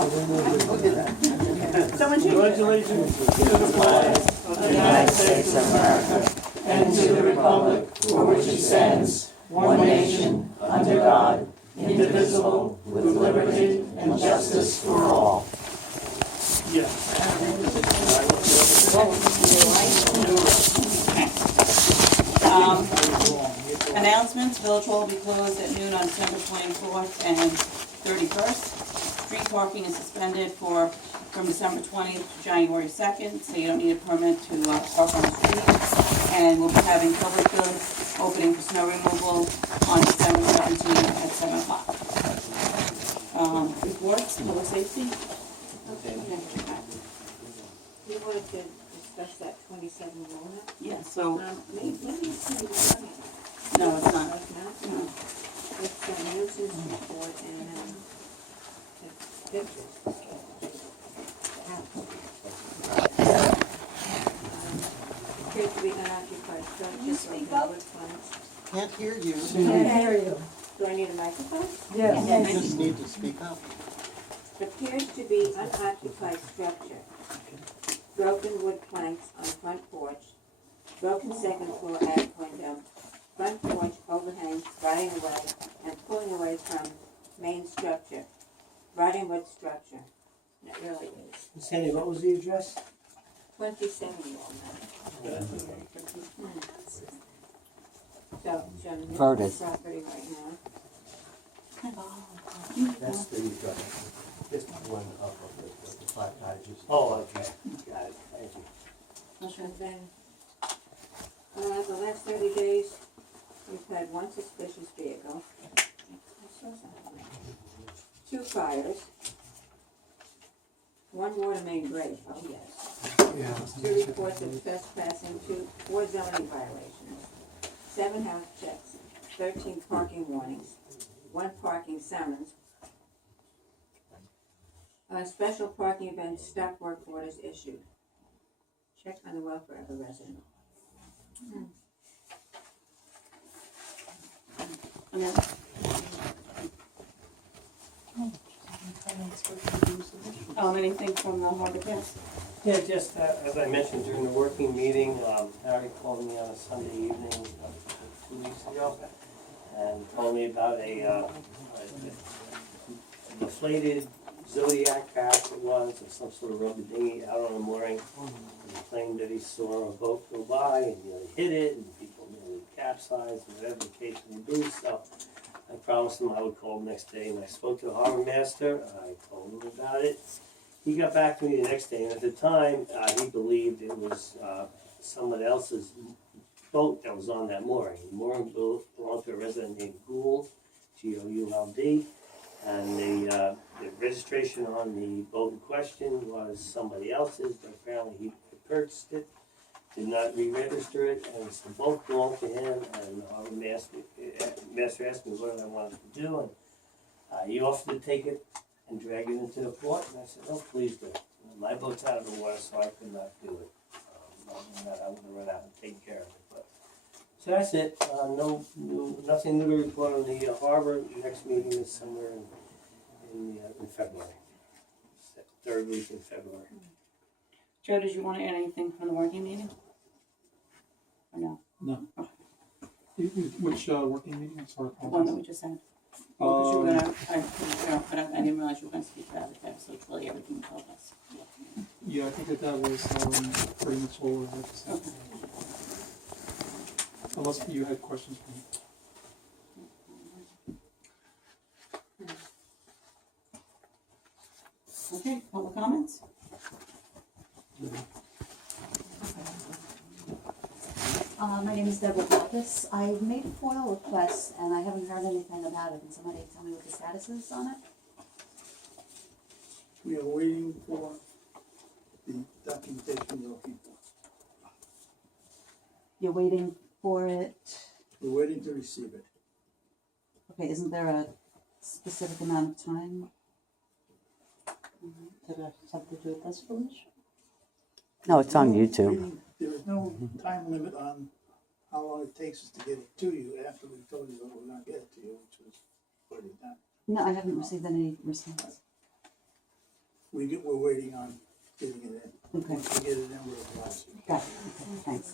Someone change it. Congratulations to the flag of the United States of America and to the republic for which it stands, one nation, under God, indivisible, with liberty and justice for all. Announcements, Village Hall will be closed at noon on December 24th and 31st. Street parking is suspended from December 20th to January 2nd, so you don't need a permit to park on the street. And we'll be having public goods opening for snow removal on December 17th at 7 o'clock. Reports, public safety? Okay. You wanted to discuss that 27 Walnut? Yeah, so, Maybe it's going to be coming. no, it's not. No. It's a nuisance report and it's pictures. Appears to be unoccupied structures or wood plants. Can't hear you. Can't hear you. Do I need a microphone? You just need to speak up. Appears to be unoccupied structure. Broken wood planks on front porch, broken second floor attic window, front porch overhang rotting away and pulling away from main structure. Rotting wood structure. It really is. Sandy, what was the address? 27 Walnut. So, Jim, this Voted. is property right now. That's this one up of the flat pages. Oh, okay, got it, thank you. And then, the last 30 days, we've had one suspicious vehicle. I saw something. 2 fires. 1 water main break, oh yes. 2 reports of trespassing, 4 zoning violations. 7 house checks, 13 parking warnings, 1 parking summons. Special parking event stop work orders issued. Check on the welfare of a resident. Anything from the Harbor Cast? Yeah, just as I mentioned during the working meeting, Harry called me on a Sunday evening 2 weeks ago and told me about a deflated Zodiac craft it was, or some sort of rubber dinghy out on a mooring. He claimed that he saw a boat go by and nearly hit it, and people nearly capsized, and whatever the case may be. So I promised him I would call him next day, and I spoke to the harbor master. I told him about it. He got back to me the next day, and at the time, he believed it was someone else's boat that was on that mooring. The mooring belonged to a resident named Gould, G-O-U-L-D, and the registration on the boat in question was somebody else's, but apparently he purchased it, did not re-register it, and so both belonged to him, and the harbor master asked me what I wanted to do, and he offered to take it and drag it into the port, and I said, oh, please do. My boat's out of the water, so I could not do it. Other than that, I would have run out and taken care of it. But so that's it. Nothing new to report on the harbor. The next meeting is somewhere in February. 3rd week in February. Joe, did you want to add anything from the working meeting? Or no? No. Which working meeting? I'm sorry. The one that we just had? Because you were gonna, but I didn't realize you were gonna speak about it, so it's really everything you told us. Yeah, I think that was pretty much all I had to say. Okay. Unless you had questions for me. Okay, public comments? My name is Deborah Baltus. I made a FOIL request and I haven't heard anything about it. Can somebody tell me what the status is on it? We are waiting for the documentation you're looking for. You're waiting for it? We're waiting to receive it. Okay, isn't there a specific amount of time? Did it have something to do with this village? No, it's on YouTube. There is no time limit on how long it takes us to get it to you after we told you that we're not get it to you, which was already done. No, I haven't received any response. we're waiting on getting it in. Okay. Once we get it in, we'll apply. Got it, okay, thanks.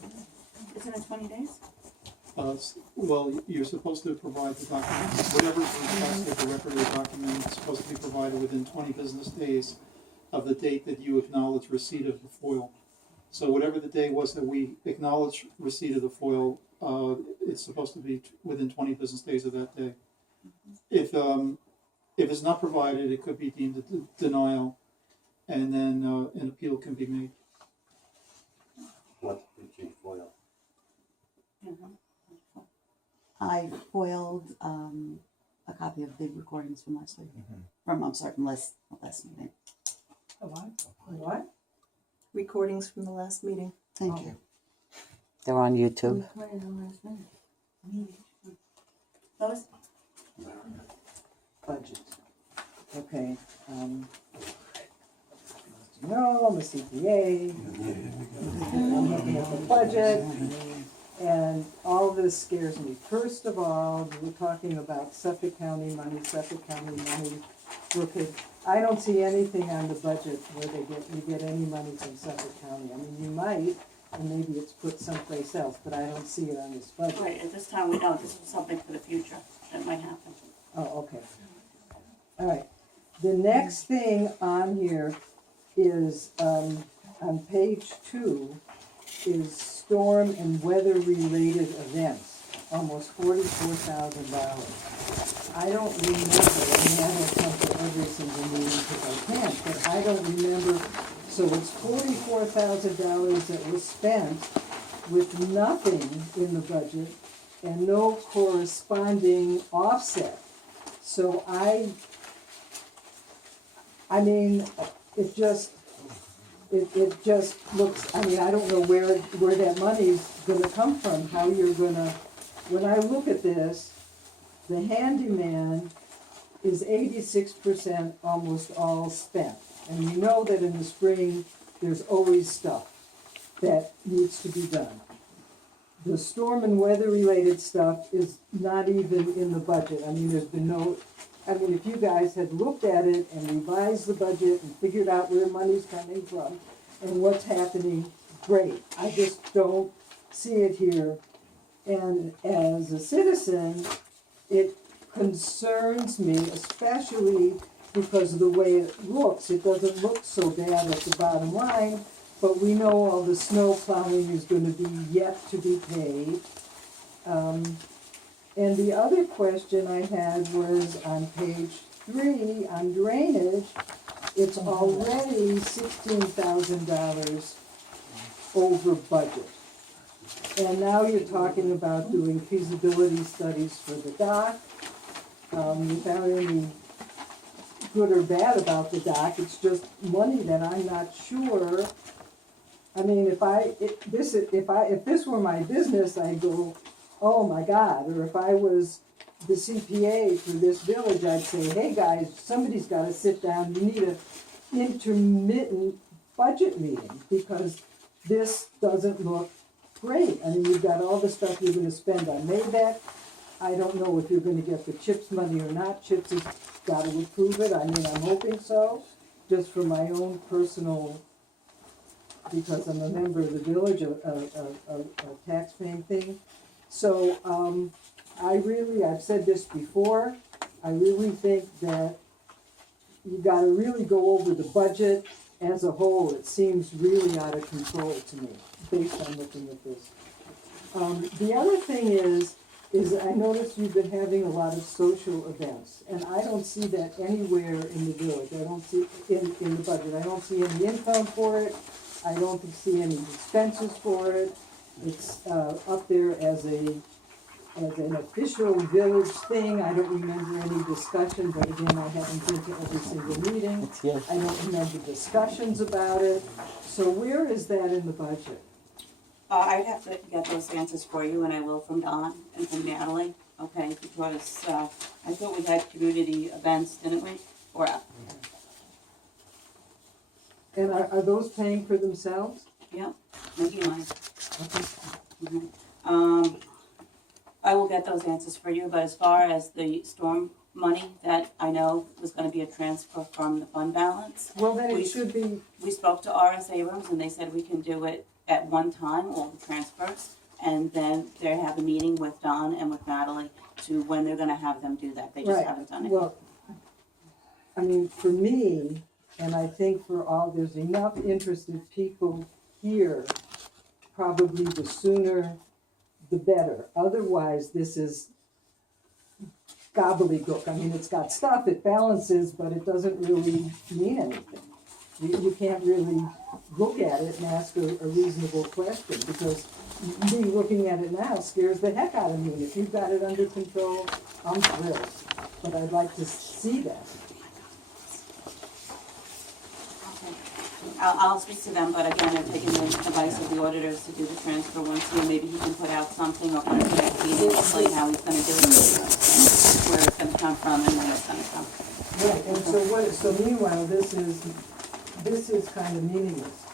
Isn't it 20 days? Well, you're supposed to provide the document, whatever's requested, the record of the document is supposed to be provided within 20 business days of the date that you acknowledge receipt of the FOIL. So whatever the day was that we acknowledged receipt of the FOIL, it's supposed to be within 20 business days of that day. If it's not provided, it could be deemed a denial, and then an appeal can be made. What did you foil? I foiled a copy of the recordings from last week, from last meeting. What? Recordings from the last meeting. Thank you. They're on YouTube. Lois? Budget. Okay, no, I'm a CPA. I'm looking at the budget, and all this scares me. First of all, we're talking about Suffolk County money, Okay, I don't see anything on the budget where you get any money from Suffolk County. I mean, you might, and maybe it's put someplace else, but I don't see it on this budget. Right, at this time, we know this is something for the future that might happen. Oh, okay. All right. The next thing on here is, on page 2, is storm and weather-related events, almost $44,000. I don't remember, I don't come to every single meeting because I can't, but I don't remember, so it's $44,000 that was spent with nothing in the budget and no corresponding offset. So I mean, it just looks, I mean, I don't know where that money's gonna come from, how you're gonna, when I look at this, the handyman is 86% almost all spent. And you know that in the spring, there's always stuff that needs to be done. The storm and weather related stuff is not even in the budget. I mean, there's been no, I mean, if you guys had looked at it and revised the budget and figured out where money's coming from and what's happening, great. I just don't see it here. And as a citizen, it concerns me, especially because of the way it looks. It doesn't look so bad at the bottom line, but we know all the snow plowing is going to be yet to be paid. And the other question I had was on page 3, on drainage, it's already $16,000 over budget. And now you're talking about doing feasibility studies for the dock. Without any good or bad about the dock, it's just money that I'm not sure. I mean, if this were my business, I'd go, oh my God. Or if I was the CPA for this village, I'd say, hey guys, somebody's got to sit down. You need an intermittent budget meeting because this doesn't look great. I mean, you've got all the stuff you're going to spend on Maybeck. I don't know if you're going to get the CHIPS money or not. CHIPS has got to approve it. I mean, I'm hoping so, just for my own personal, because I'm a member of the village, a tax-paying thing. So I've said this before, I really think that you got to really go over the budget as a whole. It seems really out of control to me, based on looking at this. The other thing is I noticed you've been having a lot of social events, and I don't see that anywhere in the village. I don't see in the budget. I don't see any income for it. I don't see any expenses for it. It's up there as an official village thing. I don't remember any discussion, but again, I haven't been to every single meeting. It's here. I don't remember discussions about it. So where is that in the budget? I'd have to get those answers for you, and I will from Dawn and from Natalie, okay? Because I thought we had community events, didn't we? Or And are those paying for themselves? yeah, maybe mine. Okay. I will get those answers for you, but as far as the storm money that I know was gonna be a transfer from the fund balance. Well, then We- it should be, We spoke to RS Abrams and they said we can do it at one time, all the transfers. And then they have a meeting with Don and with Natalie to when they're gonna have them do that. They just right, haven't done it. well, I mean, for me, and I think for all, there's enough interested people here, probably the sooner the better. Otherwise, this is gobbledygook. I mean, it's got stuff, it balances, but it doesn't really mean anything. You can't really look at it and ask a reasonable question, because me looking at it now scares the heck out of me. If you've got it under control, I'm thrilled, but I'd like to see that. I'll speak to them, but again, I'm taking the advice of the auditors to do the transfer once a year. Maybe he can put out something or put it in next meeting, explain how he's gonna do it, where it's gonna come from and when it's gonna come. Right, and so meanwhile, this is kind of meaningless.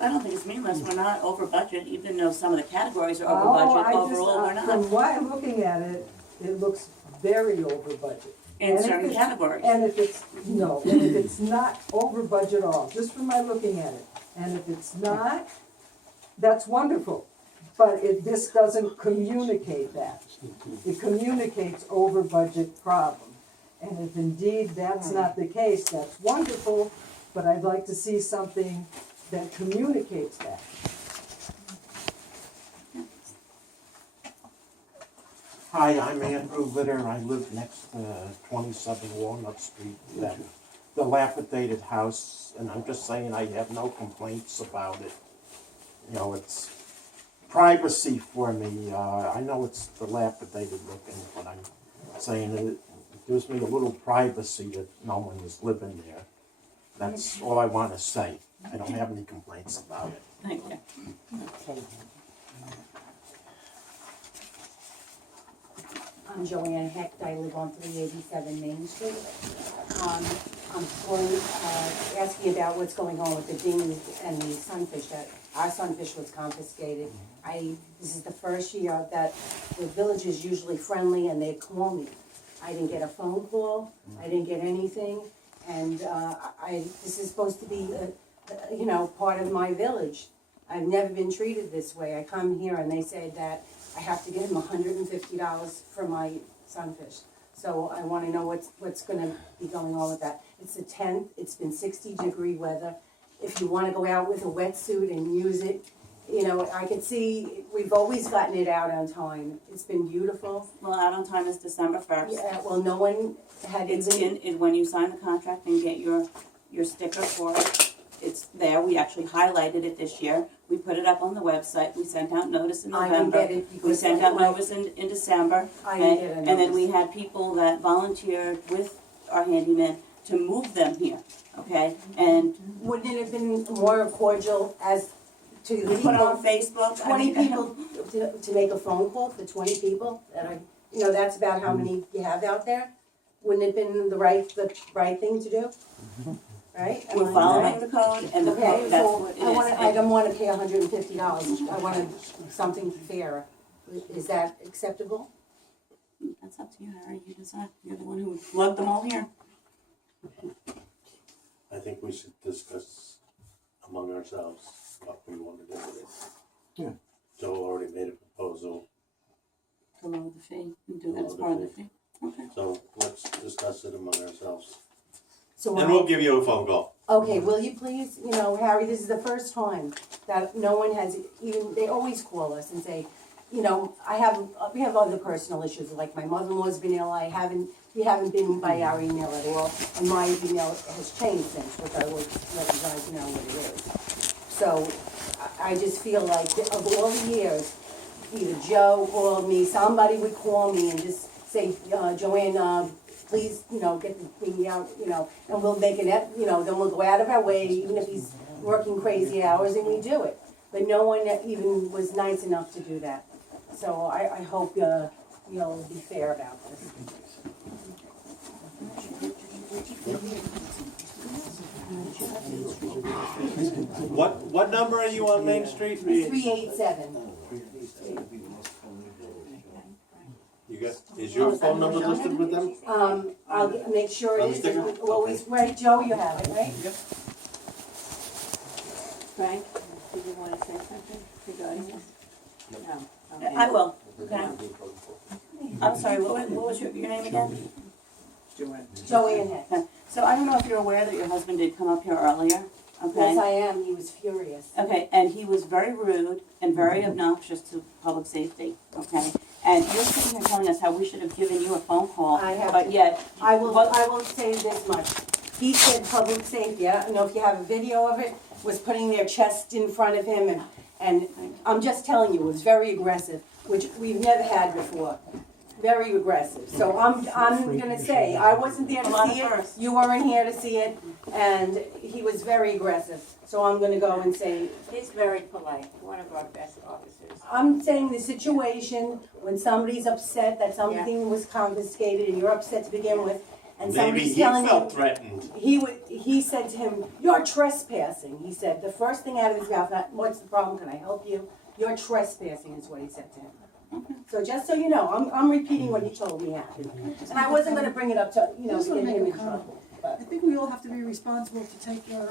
I don't think it's meaningless. We're not over budget, even though some of the categories are over Oh, budget. I just, Overall, we're not from what I'm looking at it, it looks very over budget. in and if certain it's- categories. And if it's not over budget at all, just from my looking at it, and if it's not, that's wonderful. But this doesn't communicate that. It communicates over budget problem. And if indeed that's not the case, that's wonderful, but I'd like to see something that communicates that. Hi, I'm Andrew Litter. I live next to 27 Walnut Street, that dilapidated house, and I'm just saying I have no complaints about it. You know, it's privacy for me. I know it's dilapidated looking, but I'm saying it gives me a little privacy that no one is living there. That's all I want to say. I don't have any complaints about it. Thank you. I'm Joanne Hecht, I live on 387 Main Street. I'm calling, asking about what's going on with the dinghy and the sunfish. Our sunfish was confiscated. This is the first year that the village is usually friendly and they call me. I didn't get a phone call, I didn't get anything, and this is supposed to be, part of my village. I've never been treated this way. I come here and they say that I have to give them $150 for my sunfish. So I want to know what's going to be going on with that. It's the 10th. It's been 60-degree weather. If you want to go out with a wetsuit and use it, I can see we've always gotten it out on time. It's been beautiful. Well, out on time is December 1st. Yeah, well, no one had It's when you sign the contract and get your sticker for it, it's there. We actually highlighted it this year. We put it up on the website. We sent out notice in I didn't November. get it We because sent out notice in December. I didn't get a And then notice. we had people that volunteered with our handyman to move them here, okay? And Wouldn't it have been more cordial as to the we put it on people, Facebook. 20 people, to make a phone call for 20 people? That's about how many you have out there. Wouldn't it have been the right thing to do? Right? Am We're I following right? the code and the Okay, code, that's so what it I is. don't want to pay $150. I want something fair. Is that acceptable? That's up to you, Harry. You decide. You're the one who lugged them all here. I think we should discuss among ourselves what we want to do with it. Yeah. Joe already made a proposal, To lower the fee and do that as part of the fee. Okay. so let's discuss it among ourselves. So And we'll give you a phone call. Okay, will you please, Harry, this is the first time that no one has even, they always call us and say, we have other personal issues, like my mother-in-law's been ill, we haven't been by our email at all, and my email has changed since, which I will let you guys know what it is. So, I just feel like of all the years, either Joe called me, somebody would call me and just say, Joanne, please, get the thing out, and we'll make it, then we'll go out of our way, even if he's working crazy hours, and we do it. But no one even was nice enough to do that. So I hope you'll be fair about this. What number are you on Main Street? 387. You got, is your phone number listed with them? I'll make sure On it the is, sticker? well, we, right, Joe, you have it, right? Frank, did you wanna say something regarding this? No, okay. I will, okay. I'm sorry, what was your name again? Joanne Heck. Okay. So I don't know if you're aware that your husband did come up here earlier, okay? Yes, I am, he was furious. Okay, and he was very rude and very obnoxious to public safety, okay? And you're sitting here telling us how we should have given you a phone call, I have but to- yet, I will say this much. He said public safety, I don't know if you have a video of it, was putting their chest in front of him and I'm just telling you, it was very aggressive, which we've never had before. Very aggressive. So I'm gonna say, I wasn't there to see it, you weren't here to see it, and he was very aggressive. So I'm gonna go and say, He's very polite, one of our best officers. I'm saying the situation, when somebody's upset that something was confiscated and you're upset to begin with, and Maybe somebody's he telling felt you, threatened. he said to him, "You're trespassing." He said, the first thing out of his mouth, not, "What's the problem, can I help you?" "You're trespassing," is what he said to him. So just so you know, I'm repeating what he told me happened. And I wasn't gonna bring it up to, to Just wanna get make him a in comment. trouble. I think we all have to be responsible to take their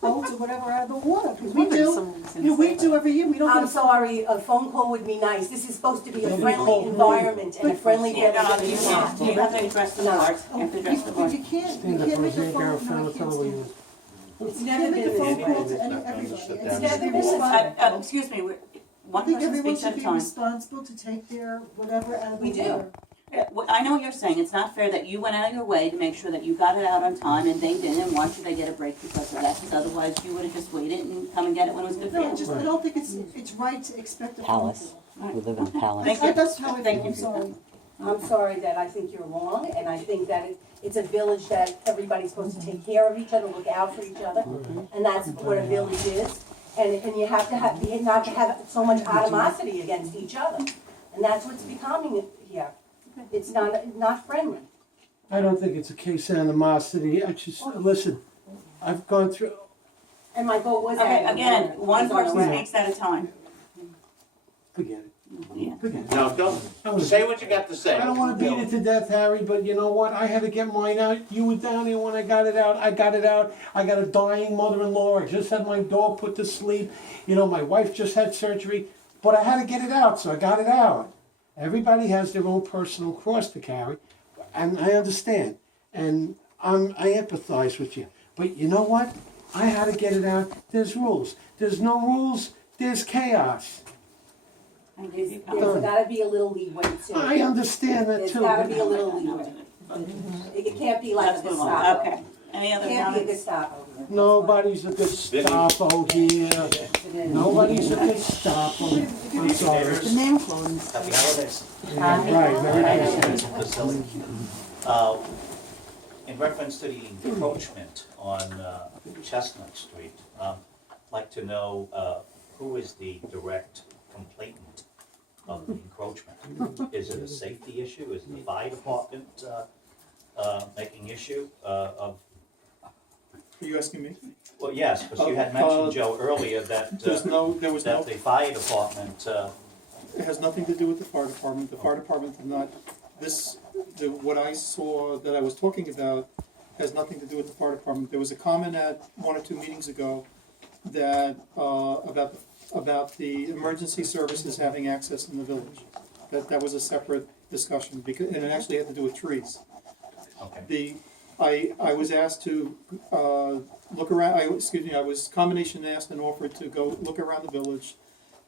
boats or whatever out of the water, because we do, we do every year, we don't I'm get a sorry, a phone call would be nice. This is supposed to be a friendly environment and a friendly you village. know, you have to address the board, you have to address the But board. you can't make a phone, no, I can't stand it. It's You never can't make been a phone this call way. to everybody. It's never been this way. Excuse me, I one think person everyone speaks at should a be time. responsible to take their whatever out of the We do. water. Yeah, I know what you're saying, it's not fair that you went out of your way to make sure that you got it out on time and they didn't, and why should they get a break because of that? Because otherwise you would have just waited and come and get it when it was good for No, you. I don't think it's right to expect a phone Palace. call. We live in Palace. Thank you. That's how I Thank feel, I'm you. sorry. I'm sorry that I think you're wrong, and I think that it's a village that everybody's supposed to take care of each other, look out for each other, and that's what a village is. And you have to not to have so much animosity against each other, and that's what's becoming here. It's not friendly. I don't think it's a case of animosity. I just, listen, I've gone through, And my vote was. Okay, again, one person Yeah. speaks at a time. forget it. Yeah. Forget it. No, don't, say what you got to say. I don't wanna beat it to death, Harry, but you know what? I had to get mine out. You were down here when I got it out. I got it out. I got a dying mother-in-law. I just had my dog put to sleep. You know, my wife just had surgery. But I had to get it out, so I got it out. Everybody has their own personal cross to carry, and I understand. And I empathize with you. But you know what? I had to get it out. There's rules. There's no rules, there's chaos. There's gotta be a little leeway too. I understand that There's too. gotta be a little leeway. It can't be like a Let's move on. Gestapo. Okay. Any other It can't be a comments? Gestapo. Nobody's a Gestapo here. Nobody's a Gestapo. I'm sorry. The name clones. Happy holidays. Right, very nice. Facility. In reference to the encroachment on Chestnut Street, I'd like to know who is the direct complainant of the encroachment? Is it a safety issue? Is the fire department making issue of? Are you asking me? Well, yes, because you had mentioned, Joe, earlier that There was no, that the fire department. it has nothing to do with the fire department. The fire department did not, what I saw that I was talking about has nothing to do with the fire department. There was a comment at 1 or 2 meetings ago that, about the emergency services having access in the village. That was a separate discussion because, and it actually had to do with trees. Okay. I was asked to, look around, I was combination asked and offered to go look around the village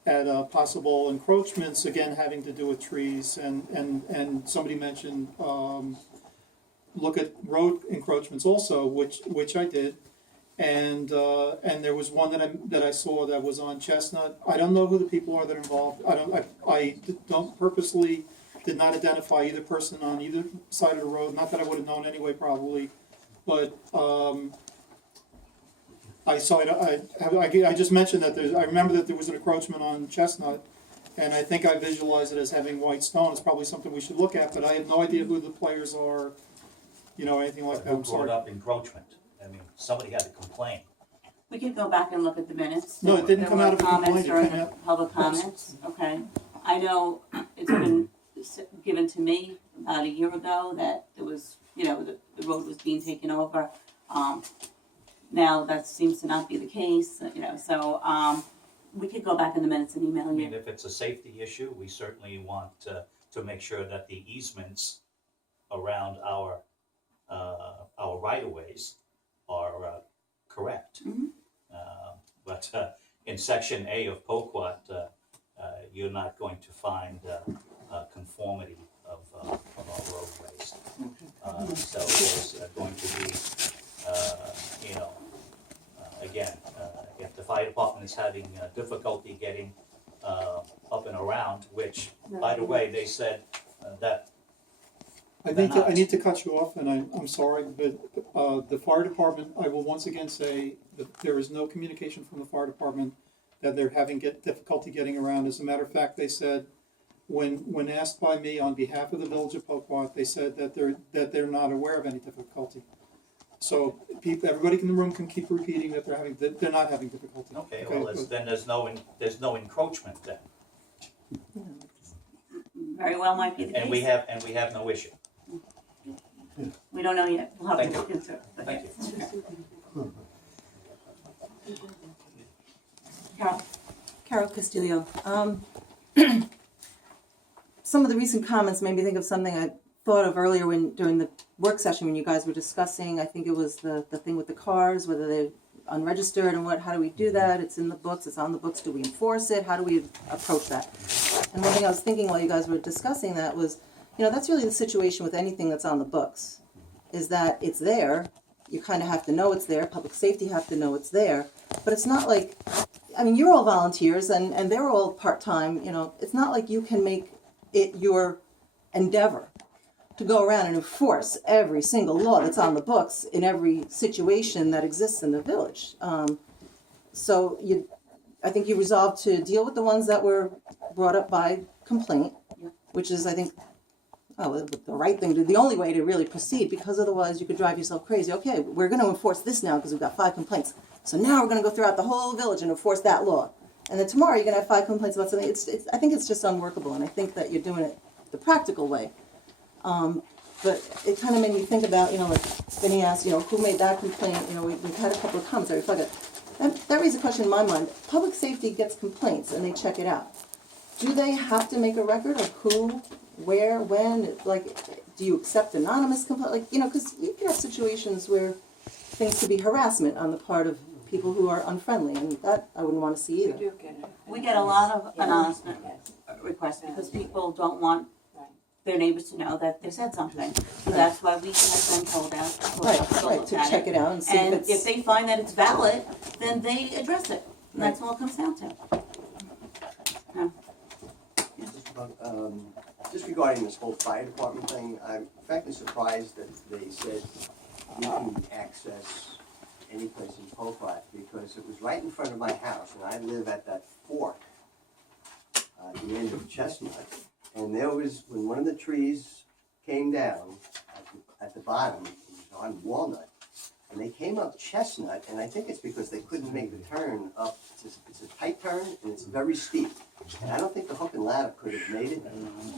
at, possible encroachments, again, having to do with trees, and somebody mentioned, look at road encroachments also, which I did. And there was one that I saw that was on Chestnut. I don't know who the people are that are involved. I don't purposely did not identify either person on either side of the road. Not that I would have known anyway, probably, but I saw it. I just mentioned that I remember that there was an encroachment on Chestnut, and I think I visualized it as having white stone. It's probably something we should look at, but I have no idea who the players are, anything like that. Who I'm brought sorry. up encroachment? I mean, somebody had to complain. We can go back and look at the minutes. No, it didn't come out of a complaint. There were comments It came during out- public comments, okay. I know it's been given to me about a year ago that it was, the road was being taken over. Now that seems to not be the case, so, we could go back in the minutes and email I mean, you. if it's a safety issue, we certainly want to make sure that the easements around our right-of-ways are correct. Mhm. But in Section A of Poquott, you're not going to find conformity of our roadways. So there's going to be, again, if the fire department is having difficulty getting up and around, which, by the way, they said that I need to cut you off, and I'm sorry, but the fire department, I will once again say that there is no communication from the fire department that they're having difficulty getting around. As a matter of fact, they said, when asked by me on behalf of the village of Poquott, they said that they're not aware of any difficulty. So everybody in the room can keep repeating that they're not having difficulty. okay, well, then there's no encroachment then, Very well might be the case. and we have no issue. We don't know yet. We'll have Thank to you. look into it. but- Thank you. Carol? Carol Castillo. Some of the recent comments made me think of something I thought of earlier during the work session when you guys were discussing, I think it was the thing with the cars, whether they're unregistered and how do we do that? It's in the books, it's on the books, do we enforce it? How do we approach that? And one thing I was thinking while you guys were discussing that was, that's really the situation with anything that's on the books, is that it's there, you kind of have to know it's there, public safety have to know it's there, but it's not like, you're all volunteers and they're all part-time, it's not like you can make it your endeavor to go around and enforce every single law that's on the books in every situation that exists in the village. So I think you resolved to deal with the ones that were brought up by complaint, which is, I think, the right thing, the only way to really proceed, because otherwise you could drive yourself crazy. Okay, we're going to enforce this now because we've got 5 complaints. So now we're going to go throughout the whole village and enforce that law. And then tomorrow you're going to have 5 complaints about something. I think it's just unworkable, and I think that you're doing it the practical way. But it kind of made me think about, like Vinny asked, who made that complaint? We've had a couple of comments that reflect it. That raised a question in my mind. Public safety gets complaints and they check it out. Do they have to make a record of who, where, when? Do you accept anonymous complaints? Because you can have situations where things could be harassment on the part of people who are unfriendly, and that I wouldn't want to see either. We get a lot of anonymous requests because people don't want their neighbors to know that they said something. So that's why we have them told out. Right, to check it out and see And if it's... if they find that it's valid, then they address it. And that's all it comes down to. Just regarding this whole fire department thing, I'm frankly surprised that they said you can access any place in Poquott, because it was right in front of my house, and I live at that fork at the end of Chestnut. And there was, when one of the trees came down at the bottom, it was on Walnut, and they came up Chestnut, and I think it's because they couldn't make the turn up. It's a tight turn, and it's very steep. And I don't think the hook and ladder could have made it.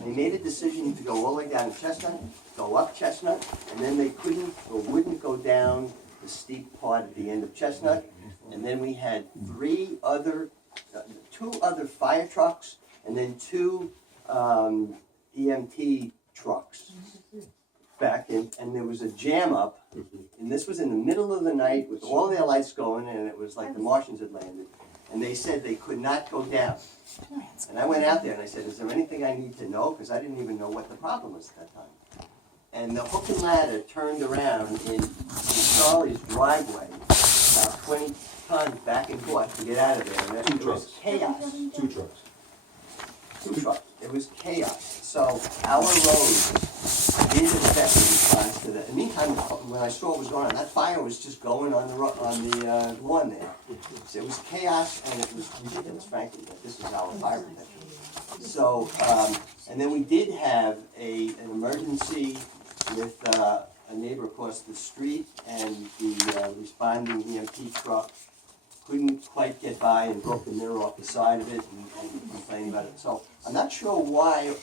They made a decision to go all the way down to Chestnut, go up Chestnut, and then they couldn't or wouldn't go down the steep part at the end of Chestnut. And then we had 2 other fire trucks, and then 2 EMT trucks back in, and there was a jam up, and this was in the middle of the night with all their lights going, and it was like the Martians had landed, and they said they could not go down. And I went out there and I said, is there anything I need to know? Because I didn't even know what the problem was at that time. And the hook and ladder turned around in Charlie's driveway, about 20 tons back and forth to get out of there, and it was chaos. 2 trucks. 2 trucks. It was chaos. So our road did affect the response to that. In the meantime, when I saw what was going on, that fire was just going on the lawn there. So it was chaos, and it was ridiculous, frankly, that this is our fire protection. So, and then we did have an emergency with a neighbor across the street, and the responding EMT truck couldn't quite get by and broke the mirror off the side of it and complained about it. So I'm not sure why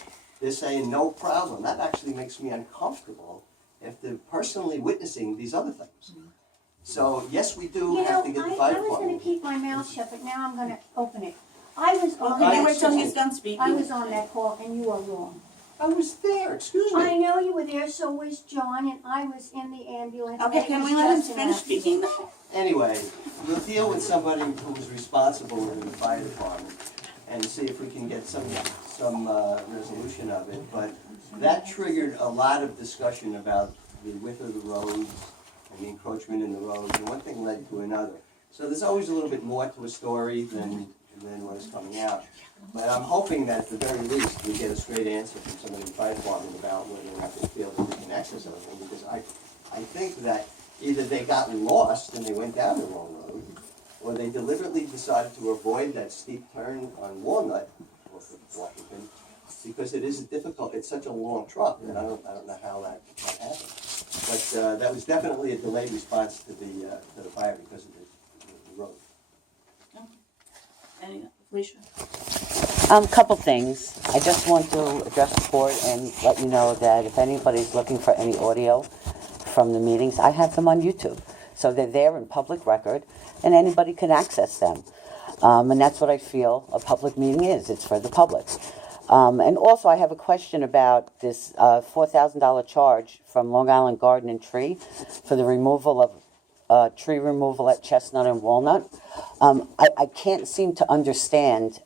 they're saying no problem. That actually makes me uncomfortable after personally witnessing these other things. So, yes, we do You have know, to get the I fire was gonna department. keep my mouth shut, but now I'm gonna open it. I was on Can you that wait till call. he's done speaking? I was on that call and you are wrong. I was there, excuse I me. know you were there, so was John, and I was in the ambulance. Okay, and it can was we let him just an finish accident. speaking? Anyway, we'll deal with somebody who's responsible in the fire department and see if we can get some resolution of it. But that triggered a lot of discussion about the width of the roads and the encroachment in the roads, and one thing led to another. So there's always a little bit more to a story than what is coming out. But I'm hoping that at the very least, we get a straight answer from somebody in the fire department about whether or not they feel that we can access everything, because I think that either they got lost and they went down the wrong road, or they deliberately decided to avoid that steep turn on Walnut, or Washington, because it is difficult, it's such a long truck, and I don't know how that happened. But that was definitely a delayed response to the fire because of the road. Any, Felicia? Couple things. I just want to address the board and let you know that if anybody's looking for any audio from the meetings, I have them on YouTube. So they're there in public record and anybody can access them. And that's what I feel a public meeting is. It's for the public. And also I have a question about this $4,000 charge from Long Island Garden and Tree for the removal of tree removal at Chestnut and Walnut. I can't seem to understand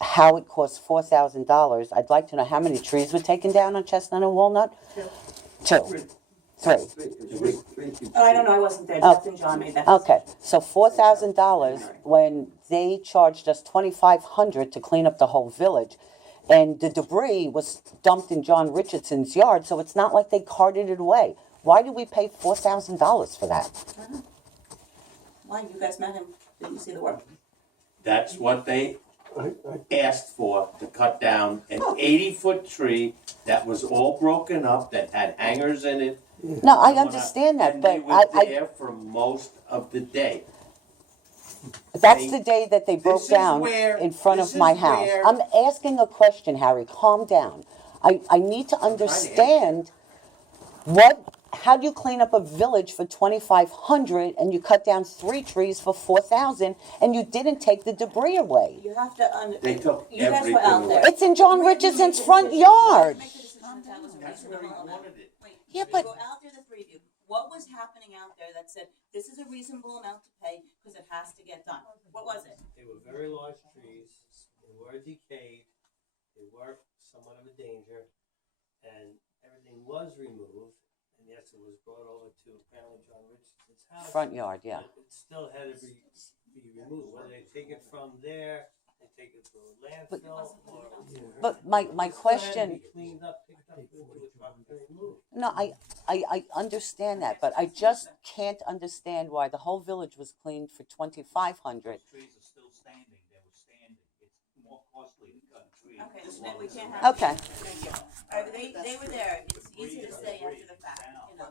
how it costs $4,000. I'd like to know how many trees were taken down on Chestnut and Walnut? Two. Three. Oh, I don't know, I wasn't there, Oh. Jeff and John made that. Okay, so $4,000 when they charged us $2,500 to clean up the whole village. And the debris was dumped in John Richardson's yard, so it's not like they carted it away. Why did we pay $4,000 for that? Why, you guys met him, didn't you see the work? That's what they asked for, to cut down an 80-foot tree that was all broken up, that had hangers in it. No, I understand that, And but they were there for most of the day. That's the day that they broke This is down where- in front this of my is house. where- I'm asking a question, Harry, calm down. I need to understand how do you clean up a village for $2,500 and you cut down 3 trees for $4,000 and you didn't take the debris away? You have to, They took you guys were everything out there. away. It's in John Richardson's front yard. That's where he wanted it. Wait, Yeah, you but- go out there, the three of you, what was happening out there that said, this is a reasonable amount to pay, because it has to get done? What was it? They were very large trees, they were decayed, they were somewhat of a danger, and everything was removed, and yes, it was brought over to apparently John Richardson's house. Front yard, yeah. But it still had to be removed, whether they take it from there, they take it to a landfill, or. But my It still had to question, be cleaned up, picked up, into a truck and removed. no, I understand that, but I just can't understand why the whole village was cleaned for $2,500. Trees are still standing, they were standing. It's more costly to cut trees. Okay, so we can't have. Okay. Thank you. They were there, it's easy to say after the fact, you know.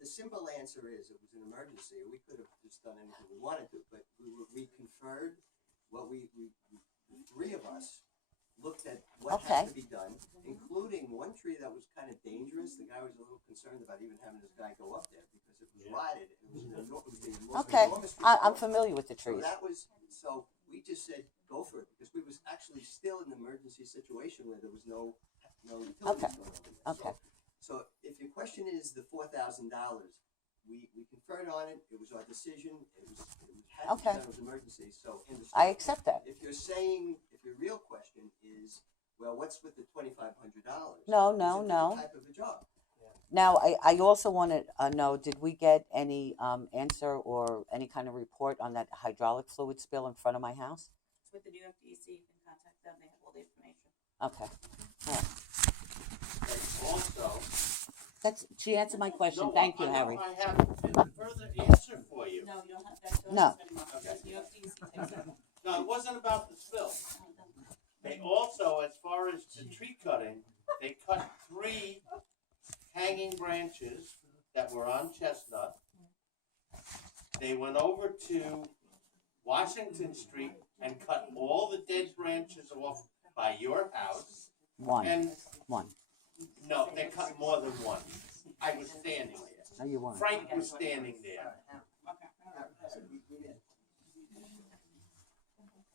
The simple answer is, it was an emergency, we could have just done anything we wanted to, but we conferred, the three of us looked at what Okay. had to be done, including one tree that was kind of dangerous. The guy was a little concerned about even having this guy go up there because it was rotted, it was an Okay, enormous tree. I'm familiar with the So trees. so we just said, go for it, because we was actually still in an emergency situation where there was no utilities Okay. going over there. Okay. So if your question is the $4,000, we conferred on it, it was our decision, it had to be Okay. done, it was an emergency, so. I accept that. If you're saying, if your real question is, well, what's with the $2,500? No. It's a different type of a job. Now, I also want to know, did we get any answer or any kind of report on that hydraulic fluid spill in front of my house? It's with the New York DEC, you can contact them, they have all the information. Okay. All right. And also. She answered my question. No, Thank you, I Harry. have a further answer for you. No, you don't have, that's don't No. ask anymore, because New York DEC takes it. No, it wasn't about the spill. They also, as far as the tree cutting, they cut 3 hanging branches that were on Chestnut. They went over to Washington Street and cut all the dead branches off by your house. One, And, one. no, they cut more than one. I was standing there. No, you weren't. Frank was standing there.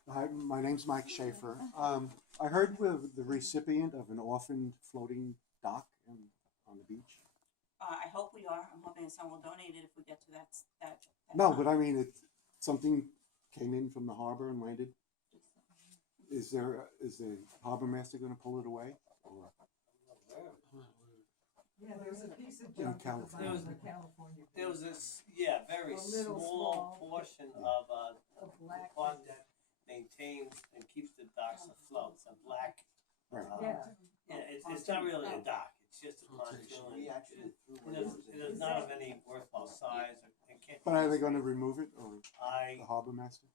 Hi, my name's Mike Schaefer. I heard we're the recipient of an orphaned floating dock on the beach. I hope we are. I'm hoping someone will donate it if we get to that. No, but I mean, something came in from the harbor and landed. Is the harbor master gonna pull it away? Or? Yeah, there's a piece of In junk at the California. bottom of the California. There was this, very A little small small portion of, A black. pond that maintains and keeps the docks afloat, a black. Right. Yeah. It's not really a dock, it's just a pontoon. We actually threw one It of is, those it is not of any worthwhile size, and can't. But are they gonna remove it, or I, the harbor master?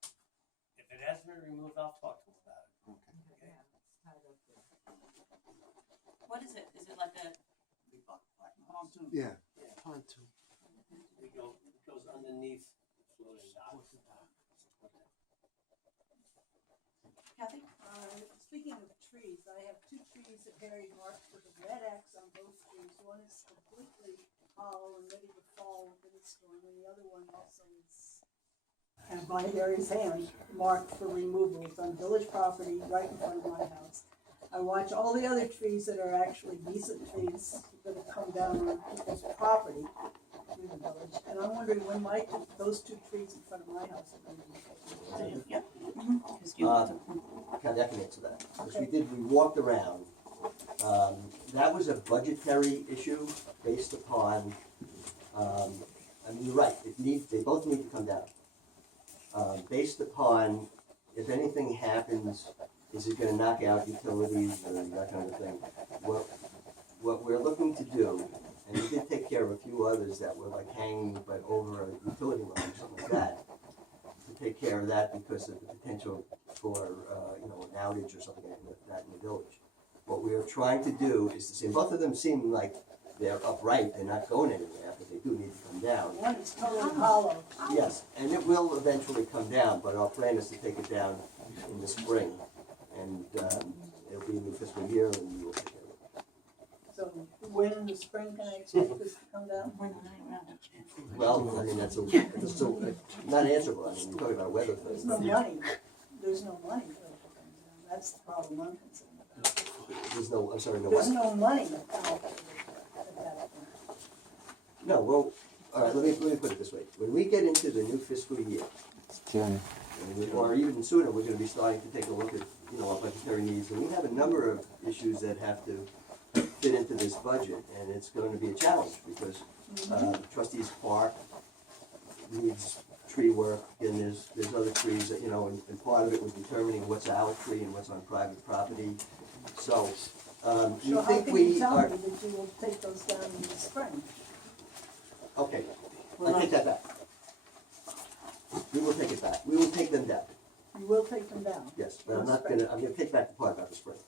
if it hasn't been removed, I'll talk to him about it. Okay. What is it? Is it like a? Yeah. Pontoon. It goes underneath the floating dock. Kathy? Speaking of trees, I have two trees that Harry marked with a red X on both trees. One is completely hollow and ready to fall with the storm, and the other one also is. And by Harry's hand, marked for removal. It's on village property right in front of my house. I watch all the other trees that are actually decent trees that have come down on people's property through the village. And I'm wondering when those two trees in front of my house are going to be. Yep. Kind of answer that, because we walked around. That was a budgetary issue based upon, you're right, they both need to come down. Based upon, if anything happens, is it gonna knock out utilities or that kind of thing? What we're looking to do, and we did take care of a few others that were like hanging but over a utility line or something like that, to take care of that because of the potential for, an outage or something like that in the village. What we are trying to do is to say, both of them seem like they're upright, they're not going anywhere, but they do need to come down. One is totally hollow. Yes, and it will eventually come down, but our plan is to take it down in the spring. And it'll be a new fiscal year, and we will take care of it. So when in the spring can I expect this to come down? Well, I mean, that's not answerable. I mean, we're talking about a weather thing. There's no money. There's no money for it to come down. That's the problem I'm concerned about. There's no, I'm sorry, no There's what? no money at that point. No, well, all right, let me put it this way. When we get into the new fiscal year, June. or even sooner, we're gonna be starting to take a look at, our budgetary needs. And we have a number of issues that have to fit into this budget, and it's going to be a challenge because Trustees Park needs tree work, and there's other trees that, and part of it was determining what's our tree and what's on private property. So, we So how think can we you tell are, me that you will take those down in the spring? okay, I take that back. We will take it back. We will take them down. You will take them down? Yes, but I'm gonna take back the part about the spring.